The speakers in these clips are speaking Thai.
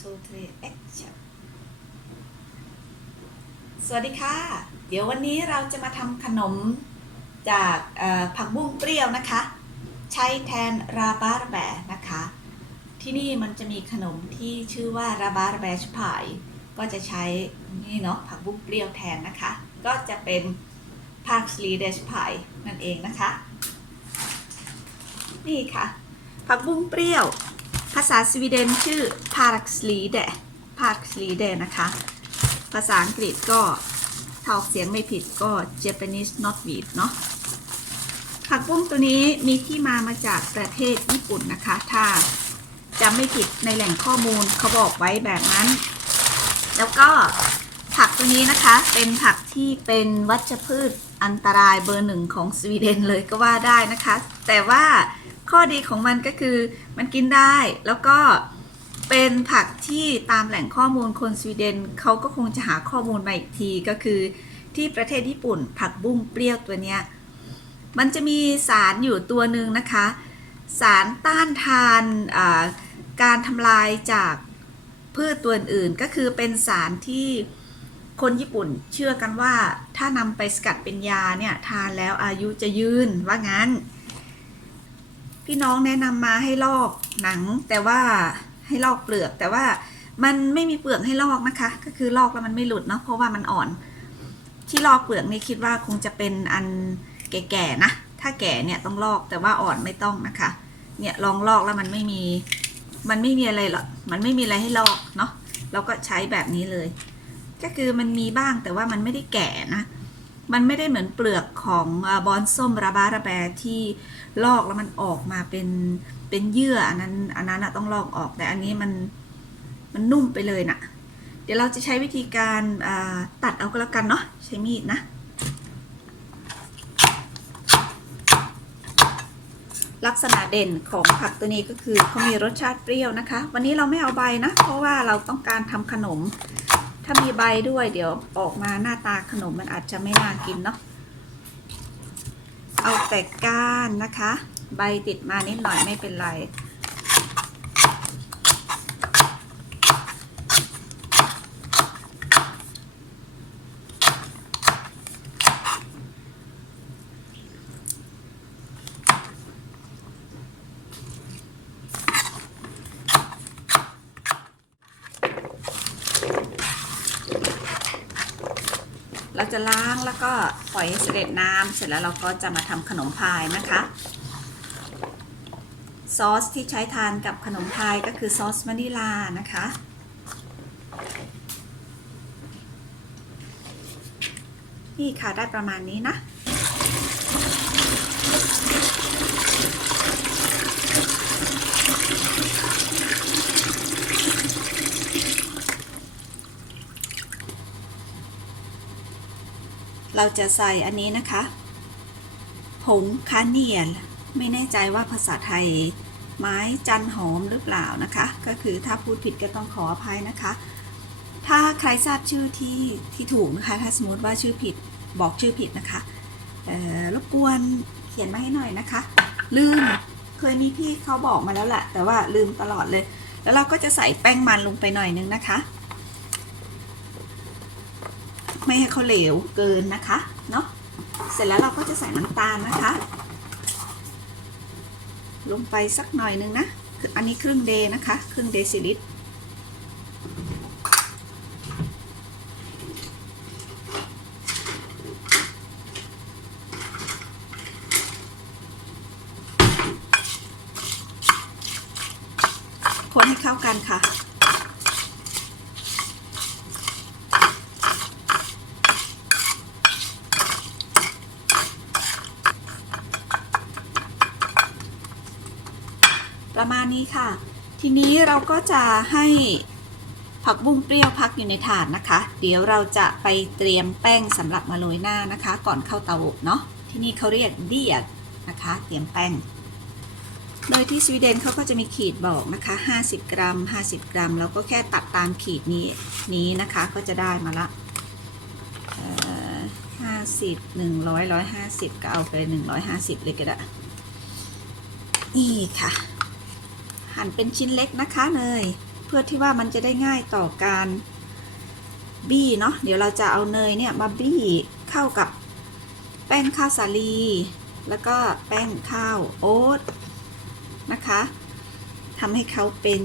two three action สวัสดีค่ะ เดี๋ยววันนี้เราจะมาทำขนมจากผักบุ้งเปรี้ยวนะคะ ใช้แทนราบาร์แบนะคะ ที่นี่มันจะมีขนมที่ชื่อว่าราบาร์แบชพายก็จะใช้นี่เนาะผักบุ้งเปรี้ยวแทนนะคะ ก็จะเป็นพาร์คสลีเดชพายนั่นเองนะคะ นี่ค่ะ ผักบุ้งเปรี้ยว ภาษาสวีเดนชื่อ parkslide parkslide นะคะ ภาษาอังกฤษก็ถ้าออกเสียงไม่ผิดก็ Japanese knotweed เนาะผักบุ้งตัวนี้มีที่มามาจากประเทศญี่ปุ่นนะคะ ถ้าจำไม่ผิดในแหล่งข้อมูลเขาบอกไว้แบบนั้น แล้วก็ผักตัวนี้นะคะเป็นผักที่เป็นวัชพืชอันตรายเบอร์หนึ่งของสวีเดนเลยก็ว่าได้นะคะ แต่ว่า ข้อดีของมันก็คือมันกินได้แล้วก็เป็นผักที่ตามแหล่งข้อมูลคนสวีเดนเขาก็คงจะหาข้อมูลมาอีกทีก็คือที่ประเทศญี่ปุ่นผักบุ้งเปรี้ยวตัวเนี้ยมันจะมีสารอยู่ตัวหนึ่งนะคะ สารต้านทานการทำลายจากพืชตัวอื่นก็คือเป็นสารที่คนญี่ปุ่นเชื่อกันว่าถ้านำไปสกัดเป็นยาเนี่ยทานแล้วอายุจะยืนว่างั้น พี่น้องแนะนำมาให้ลอกหนัง แต่ว่าให้ลอกเปลือก แต่ว่ามันไม่มีเปลือกให้ลอกนะคะ ก็คือลอกแล้วมันไม่หลุดเนาะเพราะว่ามันอ่อน ที่ลอกเปลือกนี่คิดว่าคงจะเป็นอันแก่ๆนะ ถ้าแก่เนี่ยต้องลอกแต่ว่าอ่อนไม่ต้องนะคะ เนี่ยลองลอกแล้วมันไม่มีมันไม่มีอะไรหรอกมันไม่มีอะไรให้ลอกเนาะเราก็ใช้แบบนี้เลย ก็คือมันมีบ้างแต่ว่ามันไม่ได้แก่นะ มันไม่ได้เหมือนเปลือกของบอนส้มระบาระแบที่ลอกแล้วมันออกมาเป็นเป็นเยื่ออันนั้นอันนั้นต้องลอกออกแต่อันนี้มันมันนุ่มไปเลยน่ะ เดี๋ยวเราจะใช้วิธีการตัดเอาก็แล้วกันเนาะใช้มีดนะลักษณะเด่นของผักตัวนี้ก็คือเขามีรสชาติเปรี้ยวนะคะ วันนี้เราไม่เอาใบนะ เพราะว่าเราต้องการทำขนม ถ้ามีใบด้วยเดี๋ยวออกมาหน้าตาขนมมันอาจจะไม่น่ากินเนาะ เอาแต่ก้านนะคะ ใบติดมานิดหน่อยไม่เป็นไร เราจะล้างแล้วก็ปล่อยให้เสด็จน้ำเสร็จแล้วเราก็จะมาทำขนมพายนะคะ ซอสที่ใช้ทานกับขนมพายก็คือซอสวานิลานะคะนี่ค่ะได้ประมาณนี้นะ เราจะใส่อันนี้นะคะ ผงคาเนียลไม่แน่ใจว่าภาษาไทย ไม้จันหอมหรือเปล่านะคะ ก็คือถ้าพูดผิดก็ต้องขออภัยนะคะ ถ้าใครทราบชื่อที่ที่ถูกนะคะ ถ้าสมมติว่าชื่อผิดบอกชื่อผิดนะคะรบกวนเขียนมาให้หน่อยนะคะ ลืมเคยมีพี่เขาบอกมาแล้วแหละแต่ว่าลืมตลอดเลย แล้วเราก็จะใส่แป้งมันลงไปหน่อยนึงนะคะ ไม่ให้ เขาเหลวเกินนะคะเนาะเสร็จแล้วเราก็จะใส่น้ำตาลนะคะ ลงไปสักหน่อยนึงนะอันนี้ครึ่งเดย์นะคะ ครึ่งเดซิลิตรคนให้เข้ากันค่ะ ประมาณนี้ค่ะ ทีนี้เราก็จะให้ผักบุ้งเปรี้ยวพักอยู่ในถาดนะคะ เดี๋ยวเราจะไปเตรียมแป้งสำหรับมาโรยหน้านะคะ ก่อนเข้าเตาอบเนาะที่นี่เขาเรียกเดียดนะคะ เตรียมแป้งโดยที่สวีเดนเขาก็จะมีขีดบอกนะคะ 50 กรัม 50 กรัม แล้วก็แค่ตัดตามขีดนี้นี้นะคะ ก็จะได้มาละเอ่งร้อ50 100 150ก็เอาไป150เลยก็ได้ นี่ค่ะ หั่นเป็นชิ้นเล็กนะคะเนยเพื่อที่ว่ามันจะได้ง่ายต่อการบี้เนาะเดี๋ยวเราจะเอาเนยเนี่ยมาบี้เข้ากับแป้งข้าวสาลี แล้วก็แป้งข้าวโอ๊ตนะคะทำให้เขาเป็น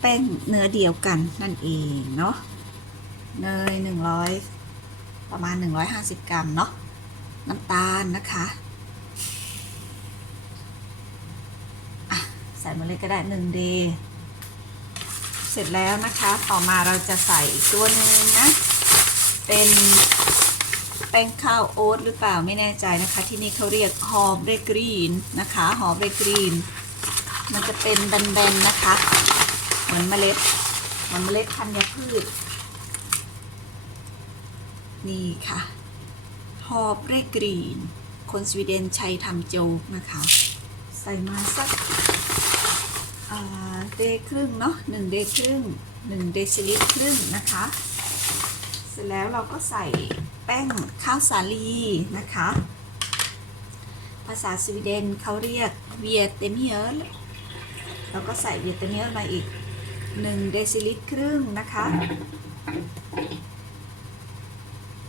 แป้งเนื้อเดียวกันนั่นเองเนาะเนย100 ประมาณ 150 กรัมเนาะน้ำตาลนะคะอะ ใส่มาเลยก็ได้1เดย์เสร็จแล้วนะคะ ต่อมาเราจะใส่อีกตัวหนึ่งนะ เป็นแป้งข้าวโอ๊ตหรือเปล่าไม่แน่ใจนะคะ ที่นี่เขาเรียกหอมเรกรีนนะคะหอมเรกรีน มันจะเป็นแบนๆนะคะ เหมือนเมล็ดเหมือนเมล็ดธัญพืช นี่ค่ะหอมเรกรีน คนสวีเดนใช้ทำโจ๊กนะคะ ใส่มาสัก เดย์ครึ่งเนาะหนึ่งเดย์ครึ่งหนึ่งเดซิลิตรครึ่งนะคะ เสร็จแล้วเราก็ใส่แป้งข้าวสาลีนะคะ ภาษาสวีเดนเขาเรียกเวียเตเมียลเราก็ใส่เวียเตเมียลมาอีก1เดซิลิตรครึ่งนะคะ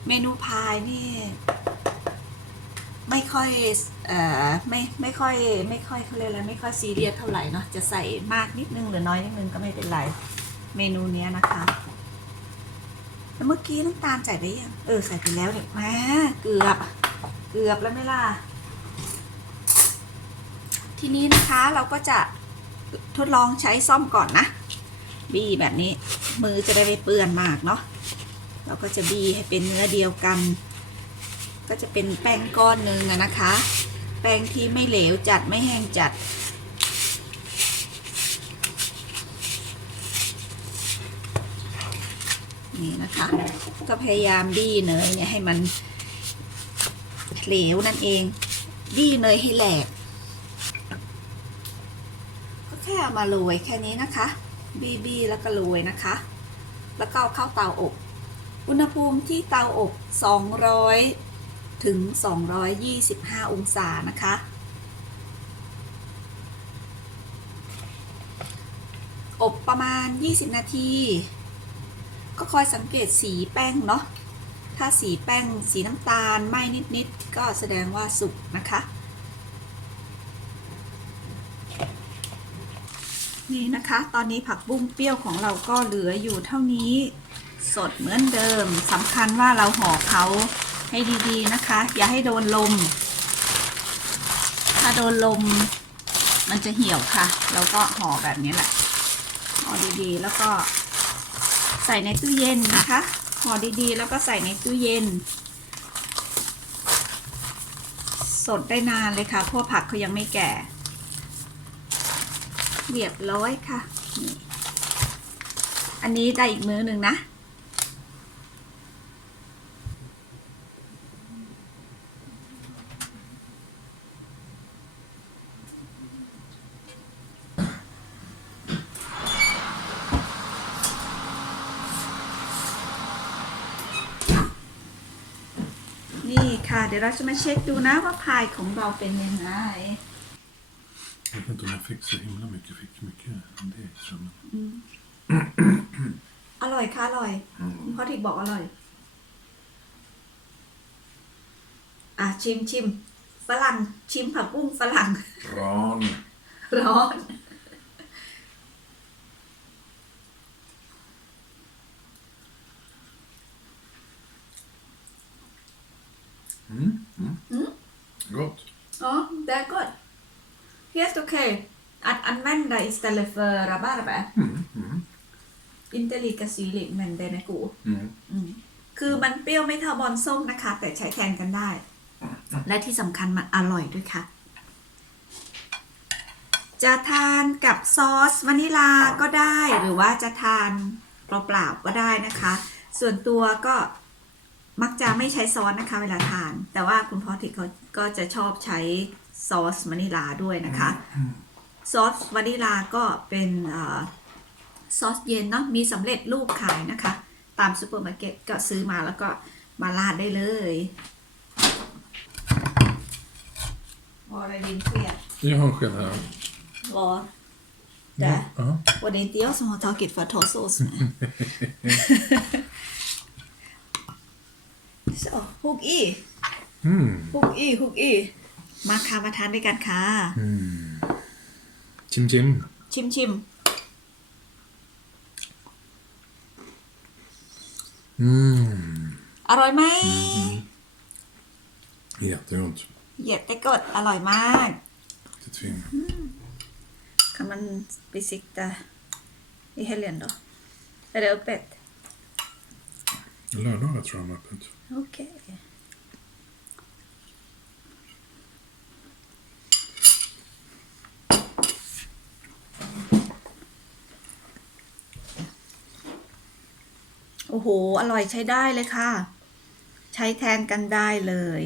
เมนูพายนี่ ไม่ค่อยเอ่อไม่ไม่ค่อยไม่ค่อยเขาเรียกอะไรไม่ค่อยซีเรียสเท่าไหร่เนาะจะใส่มากนิดนึงหรือน้อยนิดนึงก็ไม่เป็นไรเมนูเนี้ยนะคะแล้วเมื่อกี้น้ำตาลใส่ได้ยังเออใส่ไปแล้วเนี่ยแหมเกือบเกือบแล้วไหม่ล่ะทีนี้นะคะเราก็จะทดลองใช้ซ่อมก่อนนะ บี้แบบนี้มือจะได้ไม่เปื้อนมากเนาะเราก็จะบี้ให้เป็นเนื้อเดียวกัน ก็จะเป็นแป้งก้อนหนึ่งนะคะ แป้งที่ไม่เหลวจัดไม่แห้งจัด นี่นะคะ ก็พยายามบี้เนยเนี่ยให้มันเหลวนั่นเอง บี้เนยให้แหลกก็แค่เอามาโรยแค่นี้นะคะ บี้บี้แล้วก็โรยนะคะ แล้วก็เอาเข้าเตาอบอุณหภูมิที่เตาอบ 200 ถึง 225 องศานะคะ อบประมาณ 20 นาที ก็คอยสังเกตสีแป้งเนาะ ถ้าสีแป้งสีน้ำตาลไหม้นิด ๆ ก็แสดงว่าสุกนะคะ นี่นะคะ ตอนนี้ผักบุ้งเปรี้ยวของเราก็เหลืออยู่เท่านี้ สดเหมือนเดิมสำคัญว่าเราห่อเขา ให้ดีๆนะคะ อย่าให้โดนลม ถ้าโดนลมมันจะเหี่ยวค่ะเราก็ห่อแบบนี้แหละห่อดีๆ แล้วก็ใส่ในตู้เย็นนะคะห่อดีๆ แล้วก็ใส่ในตู้เย็น สดได้นานเลยค่ะเพราะวกผักเขายังไม่แก่ เรียบร้อยค่ะ อันนี้ได้อีกมื้อหนึ่งนะ นี่ค่ะ เดี๋ยวเราจะมาเช็คดูนะว่าพายของเราเป็นยังไง Jag vet inte om jag fick så himla mycket, fick mycket deg. Så men... อร่อยค่ะอร่อยคุณพ่อทิกบอกอร่อย อะชิมชิมฝรั่งชิมผักบุ้งฝรั่ง Ran. ร้อน Gott. Ja, det är gott. Helt okej att använda istället för rabarber. Mm. Mm. Inte lika syrligt men den är god. Mm. อืมคือมันเปรี้ยวไม่เท่าบอลส้มนะคะ แต่ใช้แทนกันได้ และที่สำคัญมันอร่อยด้วยค่ะ จะทานกับซอสวานิลาก็ได้ หรือว่าจะทานเปล่าๆก็ได้นะคะ ส่วนตัวก็ มักจะไม่ใช้ซอสนะคะเวลาทาน แต่ว่าคุณพ่อทิกเขาก็จะชอบใช้ซอสวานิลาด้วยนะคะ ซอสวานิลาก็เป็นเอ่อซอสเย็นเนาะมีสำเร็จรูปขายนะคะ ตามซูเปอร์มาร์เก็ตก็ซื้อมาแล้วก็มาราดได้เลยวอร์ดินเครียด Jag har en sked här. วอ Där. Ja. Och det är inte jag som har tagit för att ta sås med. Så, hugg i. Mm. ฮุกอีฮุกอีมาค่ะมาทานด้วยกันค่ะ Chim chim. ชิมชิม Mm. อร่อยไหม Jättegott. เหยียดแต่กดอร่อยมาก Riktigt fin. Kan man besikta i helgen då? Är det öppet? Lördagar tror jag de har öppet. Okej. โอ้โห อร่อยใช้ได้เลยค่ะ ใช้แทนกันได้เลย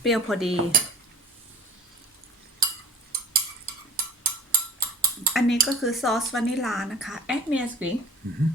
เปรี้ยวพอดี อันนี้ก็คือซอสวานิลานะคะ แอดเมียสกริง Mhm.